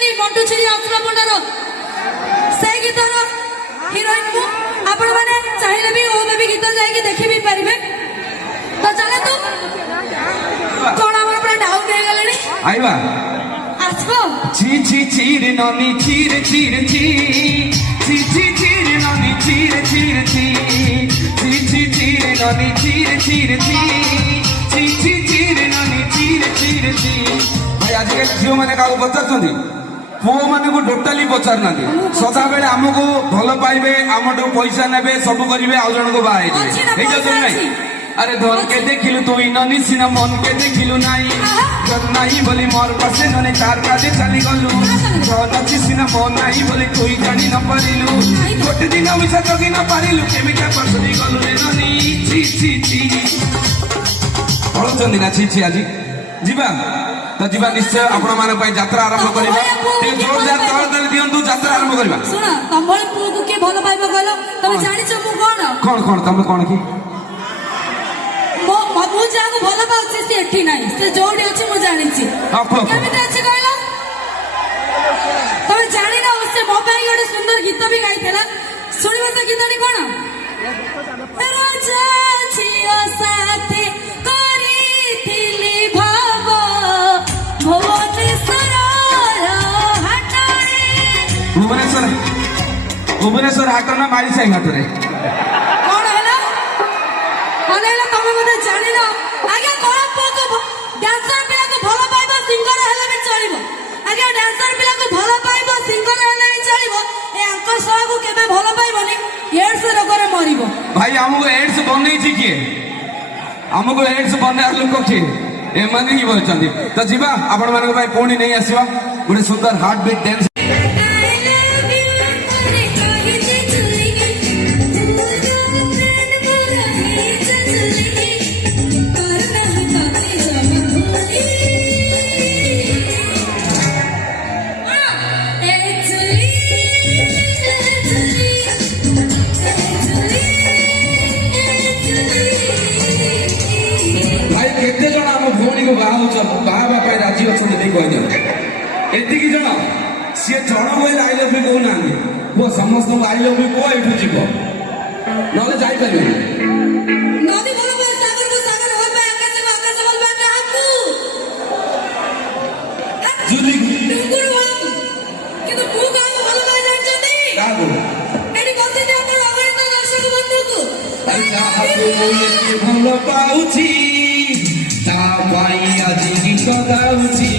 देखिछन्ती मंटू छेली असुर पंडार से गीतर हिरोइन को आपण माने चाहिले भी ओ बेबी गीत जाई देखि भी परिबे तो चले तू कोन हमर पर डाउन हो गलेनी आइबा आसो ची ची चीर ननी चीर चीर ची ची ची चीर ननी चीर चीर ची ची ची चीर ननी चीर चीर ची ची ची चीर ननी चीर चीर ची भाई आज के झियो माने काउ पचारछन्ती पुओ माने को टोटली पचार नांती सदा बेले हमको भलो पाइबे हमटो पैसा नेबे सब करिवे आ जण को बाहे दिबे हे जो नै अरे धन के देखिलु तू ननी सिना मन के देखिलु नाई जन नाही बोली मोर पासे नने तार काजे चली गलु धन अछि सिना मन नाही बोली तोई जानी न परिलु गोटे दिन विसा जगी न परिलु केमिका परसदी गलु रे ननी ची ची ची बड़ चंदी ना ची ची आजी जीवा तो जीवा निश्चय आपण मान पई यात्रा आरंभ करिबा ते जोरदार ताल ताल दियंतु यात्रा आरंभ करिबा सुन तमल पुओ को के भलो पाइबो कहलो तमे जानि छ मु कोन कोन तमे कोन की मु जाको भलो पाउछि से एठी नाही से जोडी अछि मु जानि छी केमिते अछि कहलो तमे जानि ना उससे मो पई गोटे सुंदर गीत भी गाइतेला सुनिबा से गीतनी कोन राजा छियो साथे करिथिली भाव भुवनेश्वर हाटरे भुवनेश्वर हाट ना मारी साई हाट रे कोन हैला अनेला तमे मते जानि ना आगे कोन को डांसर पिला को भलो पाइबो सिंगर हेले भी चलिबो आगे डांसर पिला को भलो पाइबो सिंगर हेले भी चलिबो ए अंक सह को केबे भलो पाइबोनी एड्स रोगरे मरिबो भाई हमको एड्स बनै छी के हमको एड्स बनै लोक के ए माने ही बोलछन्ती तो जीवा आपण मान भाई पुणी नहीं आसीबा गोटे सुंदर हार्ट बीट डांस बापा राजी अच्छा एतिक जन सी जन भाई आई लव यू कहना पुओ समस्त आई लव यू कह एठू जीव ना जापर भल पाऊँ आज गीत गाऊची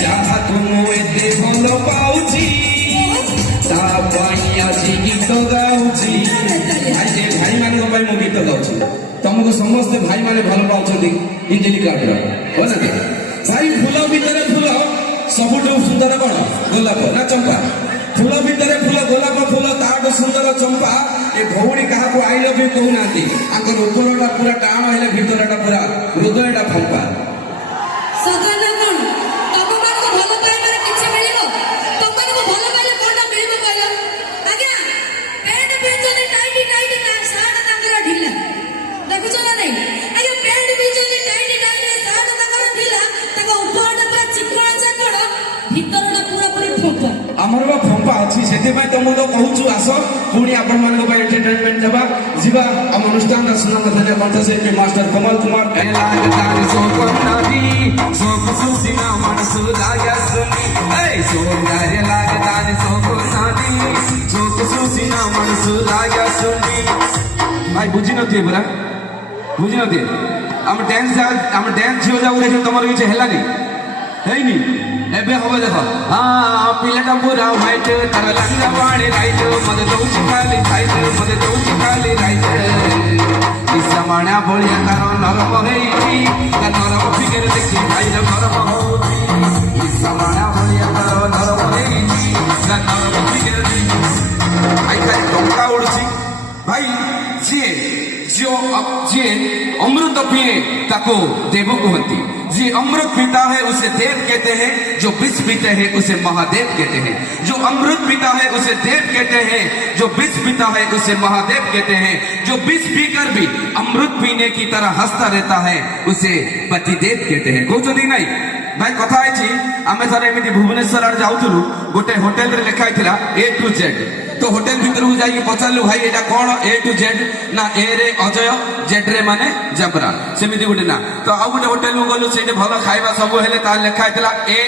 जहाँ तुम एते भल पाऊची आज गीत गाऊची भाई मान मु गीत गाऊची तुमको समस्ते भाई माने भल पाँच इंजिली कार्ड भाई फूल भितर फूल सबुठ सुंदर कौन गोलाप ना चंपा फूल भितर फूल गोलाप फूल ताठू सुंदर चंपा ए भौणी क्या आई लव यू कहूना ऊपरटा पूरा टाण है भितरटा पूरा हृदयटा फंपा आमर बा फंपा अच्छी से तुम तो कहूँ आस पुणी आपण मान एंटरटेनमेंट देवा जीवा आम अनुष्ठान सुना धन्य कंठशिल्पी मास्टर कमल कुमार भाई बुझी नी पूरा बुझी नी आम डांस झील जाऊ देख तुम किसी है एबे हम देख हाँ पिलाटा पूरा व्हाइट तार लंगा पानी राइट मत दौची खाली खाइट मत दौची खाली राइट इसामाणा बलिया तार नरम हेई ता नरम फिगर देखि भाई नरम होई इसामाणा बलिया तार नरम हेई ता नरम फिगर देखि आई खाली टंका उड़ची भाई जे अमृत पिए ताको देव कहती जी अमृत पीता है उसे देव कहते हैं जो विष पीते हैं उसे महादेव कहते हैं जो अमृत पीता है उसे देव कहते हैं जो विष पीता है उसे महादेव कहते हैं जो विष पीकर भी अमृत पीने की तरह हंसता रहता है उसे पतिदेव कहते हैं कौन नहीं भाई कथा है आम थे एमती भुवनेश्वर आड़े जाऊलु गोटे होटेल रे लिखाई A to Z तो होटेल भितर को जाइए पचारू भाई एटा कौन A to Z ना ए रे अजय जेड रे माने जबरा सेमिति गोटे ना तो आउ गोटे होटेल को गलु से भल खाइबा सब हेले ता लिखाई A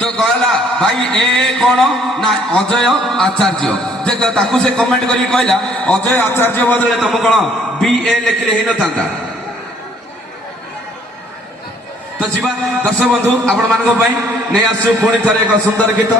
तो कहला भाई ए कौन ना अजय आचार्य जे ताकू से कमेंट करी कहला अजय आचार्य बदले तुम कौन BA लिखले ही न था तो जीवा दर्शक बंधु आपण मान नहीं आसु पुणी थे एक सुंदर गीत।